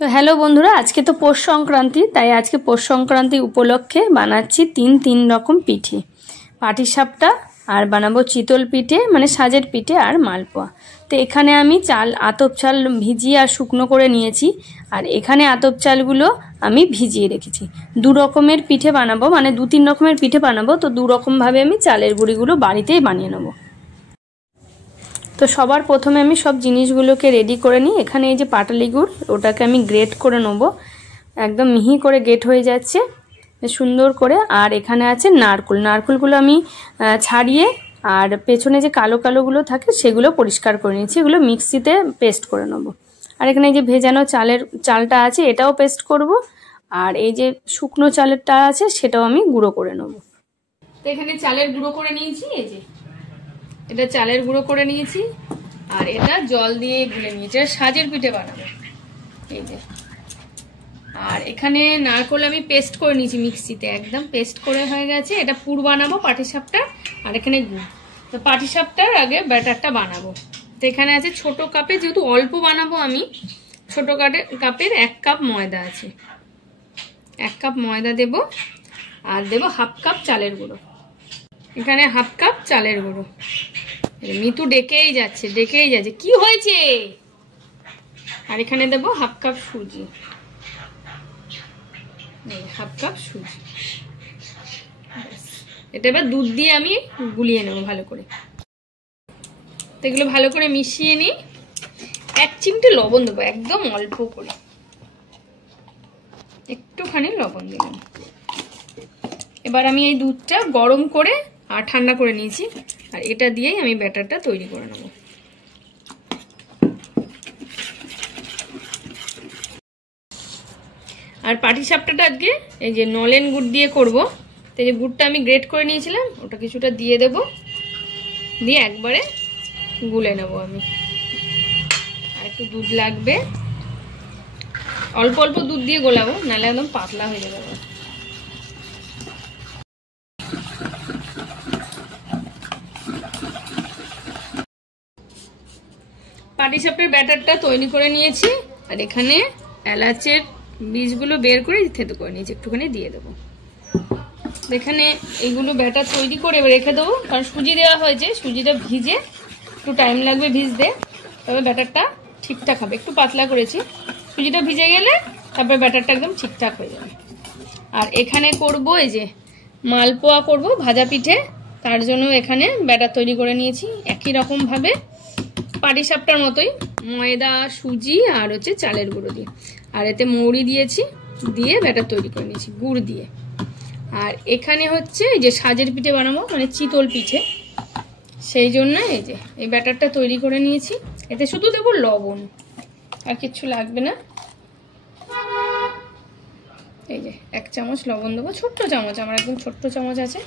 তো হ্যালো বন্ধুরা, আজকে তো পৌষ সংক্রান্তি, তাই আজকে পৌষ সংক্রান্তি উপলক্ষে বানাচ্ছি তিন রকম পিঠে। পাটিসাপটা আর বানাবো চিতল পিঠে মানে সাজের পিঠে আর মালপোয়া। তো এখানে আমি আতপ চাল ভিজিয়ে আর শুকনো করে নিয়েছি, আর এখানে আতপ চালগুলো আমি ভিজিয়ে রেখেছি। দু রকমের পিঠে বানাবো, মানে 2-3 রকমের পিঠে বানাবো। তো 2 রকমভাবে আমি চালের গুঁড়িগুলো বাড়িতেই বানিয়ে নেবো। তো সবার প্রথমে আমি সব জিনিসগুলোকে রেডি করে নিই। এখানে এই যে পাটালি গুড়, ওটাকে আমি গ্রেট করে নেব, একদম মিহি করে গ্রেট হয়ে যাচ্ছে সুন্দর করে। আর এখানে আছে নারকেলগুলো আমি ছাড়িয়ে আর পেছনে যে কালো কালোগুলো থাকে সেগুলো পরিষ্কার করে নিয়েছি, এগুলো মিক্সিতে পেস্ট করে নেব। আর এখানে এই যে ভেজানো চালটা আছে, এটাও পেস্ট করব। আর এই যে শুকনো চালেরটা আছে সেটাও আমি গুঁড়ো করে নেব। তো এখানে চালের গুঁড়ো করে নিয়েছি, এই যে এটা চালের গুঁড়ো করে নিয়েছি, আর এটা জল দিয়ে গুলে নিয়েছি। এটা সাজের পিঠে বানাবো, এই যে। আর এখানে নারকেল আমি পেস্ট করে নিয়েছি মিক্সিতে, একদম পেস্ট করে হয়ে গেছে। এটা পুর বানাবো পাটিসাপটার। আর এখানে গুড়। তো পাটিসাপটার আগে ব্যাটারটা বানাবো। তো এখানে আছে ছোট কাপে, যেহেতু অল্প বানাবো আমি, ছোট কাপের 1 কাপ ময়দা আছে। 1 কাপ ময়দা দেব, আর দেব 1/2 কাপ চালের গুঁড়ো। এখানে 1/2 কাপ চালের গুঁড়ো। মিতু ডেকেই যাচ্ছে কি হয়েছে। আর এখানে দেব 1/2 কাপ সুজি, 1/2 কাপ সুজি। এটা এবার দুধ দিয়ে আমি গুলিয়ে নেবো ভালো করে। তো এগুলো ভালো করে মিশিয়ে নিই। 1 চিমটে লবণ দেবো, একদম অল্প করে, একটুখানি লবণ দিলাম। এবার আমি এই দুধটা গরম করে আর ঠান্ডা করে নিয়েছি, আর এটা দিয়েই আমি ব্যাটারটা তৈরি করে নেব। আর পাটিসাপটাটা আজকে এই যে নলেন গুড় দিয়ে করব। তো এই যে গুড়টা আমি গ্রেট করে নিয়েছিলাম, ওটা কিছুটা দিয়ে দেব, দিয়ে একবারে গুলে নেব আমি। আর একটু দুধ লাগবে, অল্প অল্প দুধ দিয়ে গোলাবো, নাহলে একদম পাতলা হয়ে যাবে। পাটিসাপটার ব্যাটারটা তৈরি করে নিয়েছি, আর এখানে এলাচের বীজগুলো বের করে থেতো করে নিয়েছি, একটুখানি দিয়ে দেবো। এখানে এইগুলো ব্যাটার তৈরি করে রেখে দেবো, কারণ সুজি দেওয়া হয়েছে, সুজিটা ভিজে একটু টাইম লাগবে ভিজতে, তবে ব্যাটারটা ঠিকঠাক হবে। একটু পাতলা করেছি, সুজিটা ভিজে গেলে তারপরে ব্যাটারটা একদম ঠিকঠাক হয়ে যাবে। আর এখানে করব এই যে মালপোয়া করব, ভাজা পিঠে। তার জন্য এখানে ব্যাটার তৈরি করে নিয়েছি একই রকমভাবে পাটিসাপটার মতোই, ময়দা, সুজি আর হচ্ছে চালের গুঁড়ো দিয়ে। আর এতে মৌরি দিয়েছি, দিয়ে ব্যাটার তৈরি করে নিয়েছি গুড় দিয়ে। আর এখানে হচ্ছে এই যে সাজের পিঠে বানাবো, মানে চিতল পিঠে, সেই জন্য এই যে এই ব্যাটারটা তৈরি করে নিয়েছি। এতে শুধু দেবো লবণ, আর কিচ্ছু লাগবে না। এই যে 1 চামচ লবণ দেবো, ছোট্ট চামচ, আমার একদম ছোট্ট চামচ আছে।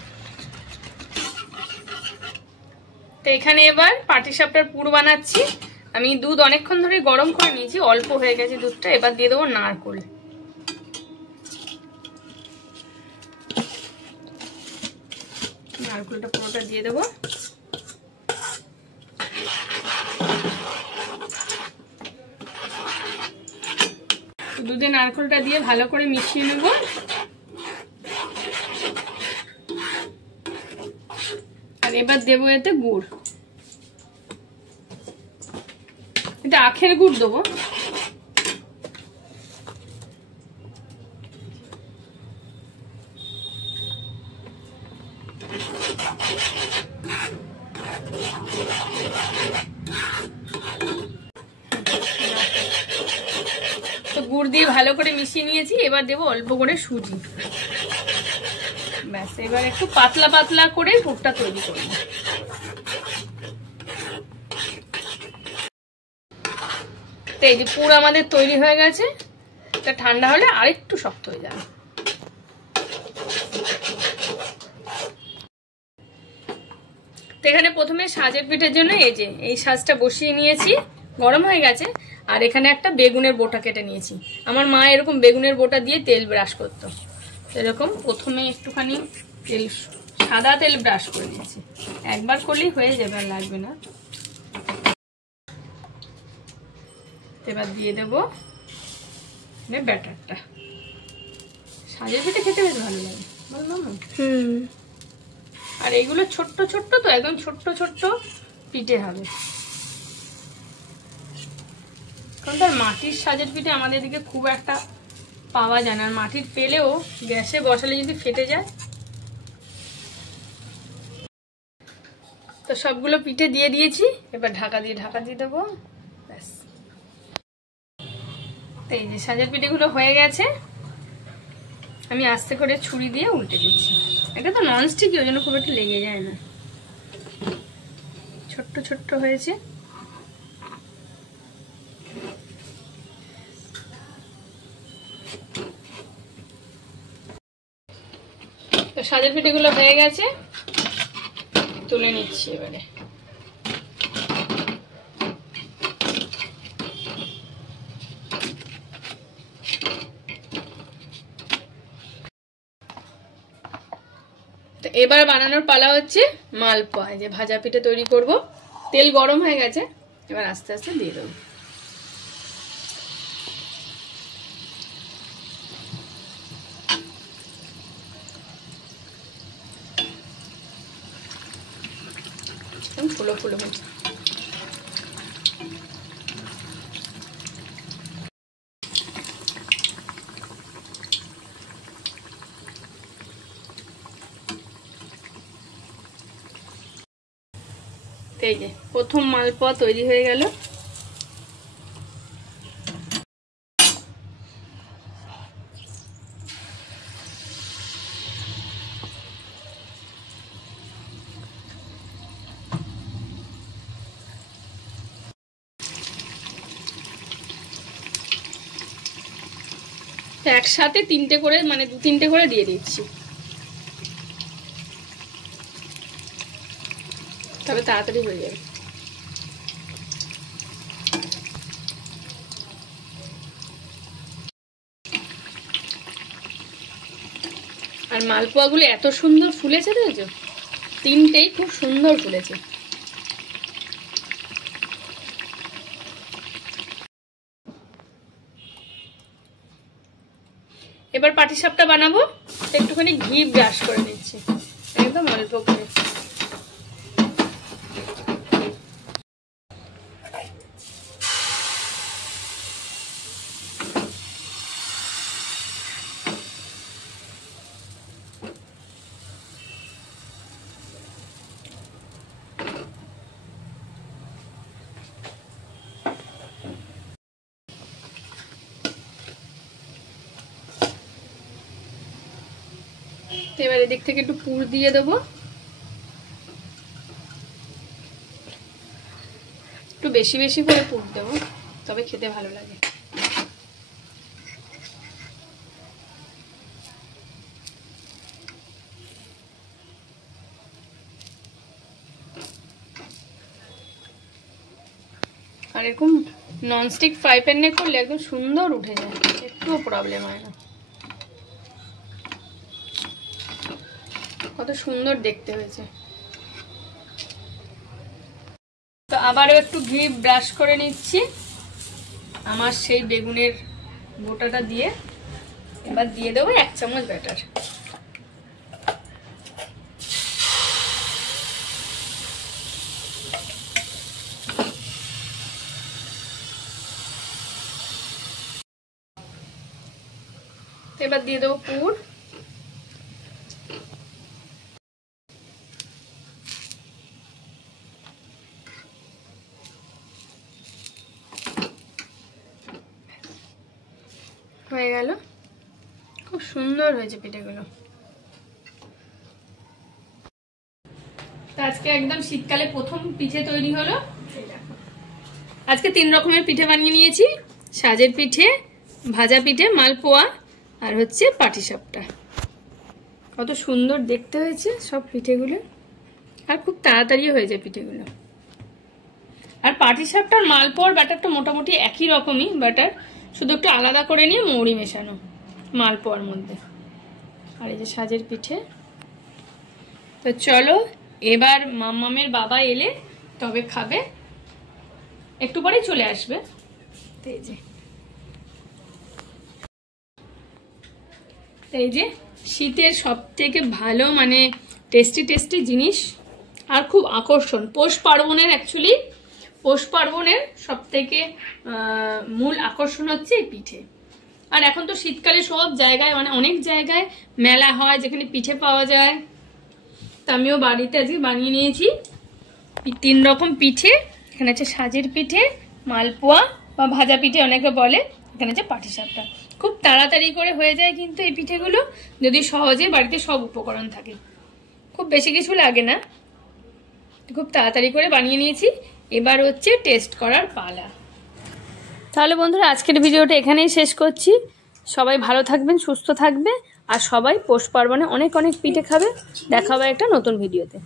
তো এখানে এবার পাটিসাপটার পুর বানাচ্ছি। আমি দুধ অনেকক্ষণ ধরে গরম করে নিয়েছি, অল্প হয়ে গেছে দুধটা। এবার দিয়ে দেবো নারকেল, নারকেলটা পুরোটা দিয়ে দেবো। দুধে নারকেলটা দিয়ে ভালো করে মিশিয়ে নেব। আর এবার দেবো এতে গুড়, এটা আখের গুড় দেবো। তো গুড় দিয়ে ভালো করে মিশিয়ে নিয়েছি, এবার দেবো অল্প করে সুজি। ব্যাস, এবার একটু পাতলা পাতলা করে পুরটা তৈরি করব। তো এই যে পুর আমাদের তৈরি হয়ে গেছে, এটা ঠান্ডা হলে আরেকটু শক্ত হয়ে যাবে। তো এখানে প্রথমে সাজের পিঠের জন্য এই যে এই সাজটা বসিয়ে নিয়েছি, গরম হয়ে গেছে। আর এখানে একটা বেগুনের বোটা কেটে নিয়েছি। আমার মা এরকম বেগুনের বোটা দিয়ে তেল ব্রাশ করতো, এরকম প্রথমে একটুখানি সাদা তেল ব্রাশ করে নিয়েছি। একবার করলেই হয়ে যাবে, আর লাগবে না। এবার দিয়ে দেব ব্যাটারটা সাজের পিঠে খেতে বেশ ভালো লাগে, বল মামা? আর এইগুলো ছোট্ট ছোট্ট, তো একদম ছোট্ট ছোট্ট পিঠে হবে, কারণ তার মাটির সাজের পিঠে আমাদের এদিকে খুব একটা পাওয়া যায় না, আর মাটির পেলেও গ্যাসে বসালে যদি ফেটে যায়। তো সবগুলো পিঠে দিয়ে দিয়েছি, এবার ঢাকা দিয়ে দেবো, ব্যাস। এই যে সাজের পিঠেগুলো হয়ে গেছে, আমি আস্তে করে ছুরি দিয়ে উল্টে দিচ্ছি। এটা তো ননস্টিক, ওই জন্য খুব একটা লেগে যায় না, ছোট্ট ছোট্ট হয়েছে। তো সাজের পিঠেগুলো হয়ে গেছে, তুলে নিচ্ছি এবারে। তো এবার বানানোর পালা হচ্ছে মালপোয়া। যে ভাজা পিঠে তৈরি করব, তেল গরম হয়ে গেছে, এবার আস্তে আস্তে দিয়ে দেবো। ফুলো ফুলো হয়েছে। এই যে প্রথম মালপোয়া তৈরি হয়ে গেল। একসাথে তিনটে করে, মানে 2-3টে করে দিয়ে দিচ্ছি, তবে তাড়াতাড়ি হয়ে যাবে। আর মালপোয়াগুলো এত সুন্দর ফুলেছে, দেখেছো? 3টেই খুব সুন্দর ফুলেছে। এবার পাটিসাপটা বানাবো, একটুখানি ঘি ব্রাশ করে নিচ্ছি, একদম অল্প করে। এবার এদিক থেকে একটু পুর দিয়ে দেবো, একটু বেশি বেশি করে পুর দেবো, তবে খেতে ভালো লাগে। আর এরকম ননস্টিক ফ্রাই প্যানে করলে একদম সুন্দর উঠে যায়, একটুও প্রবলেম হয় না। কত সুন্দর দেখতে হয়েছে। তো আবারও একটু ঘি ব্রাশ করে নিচ্ছি আমার সেই বেগুনের গোটাটা দিয়ে। এবার দিয়ে দেবো 1 চামচ ব্যাটার। এবার দিয়ে দেবো পুর। হয়ে গেল, খুব সুন্দর হয়েছে পিঠেগুলো। আজকে একদম শীতকালে প্রথম পিঠে তৈরি হলো। আজকে 3 রকমের পিঠে বানিয়ে নিয়েছি, সাজের পিঠে, ভাজা পিঠে, মালপোয়া, আর হচ্ছে পাটিসাপটা। কত সুন্দর দেখতে হয়েছে সব পিঠেগুলো, আর খুব তাড়াতাড়ি হয়ে যায় পিঠেগুলো। আর পাটিসাপটা আর মালপোয়ার ব্যাটারটা মোটামুটি একই রকমই ব্যাটার, শুধু একটু আলাদা করে নিয়ে মৌরি মেশানো মালপোয়ার মধ্যে। আর এই যে সাজের পিঠে। তো চলো এবার মাম্মামের বাবা এলে তবে খাবে, একটু পরেই চলে আসবে। এই যে এই যে শীতের সব থেকে ভালো মানে টেস্টি টেস্টি জিনিস আর খুব আকর্ষণ পৌষ পার্বণের, অ্যাকচুয়ালি পৌষ পার্বণের সব থেকে মূল আকর্ষণ হচ্ছে এই পিঠে। আর এখন তো শীতকালে সব জায়গায় মানে অনেক জায়গায় মেলা হয় যেখানে পিঠে পাওয়া যায়। তো আমিও বাড়িতে আজকে বানিয়ে নিয়েছি 3 রকম পিঠে। এখানে আছে সাজের পিঠে, মালপোয়া বা ভাজা পিঠে অনেকে বলে, এখানে আছে পাটিসাপটা। খুব তাড়াতাড়ি করে হয়ে যায় কিন্তু এই পিঠেগুলো, যদি সহজে বাড়িতে সব উপকরণ থাকে, খুব বেশি কিছু লাগে না, খুব তাড়াতাড়ি করে বানিয়ে নিয়েছি। এবার হচ্ছে টেস্ট করার পালা। তাহলে বন্ধুরা আজকের ভিডিওটা এখানেই শেষ করছি। সবাই ভালো থাকবেন, সুস্থ থাকবে, আর সবাই পৌষ পার্বণে অনেক অনেক পিঠে খাবে। দেখা হবে একটা নতুন ভিডিওতে।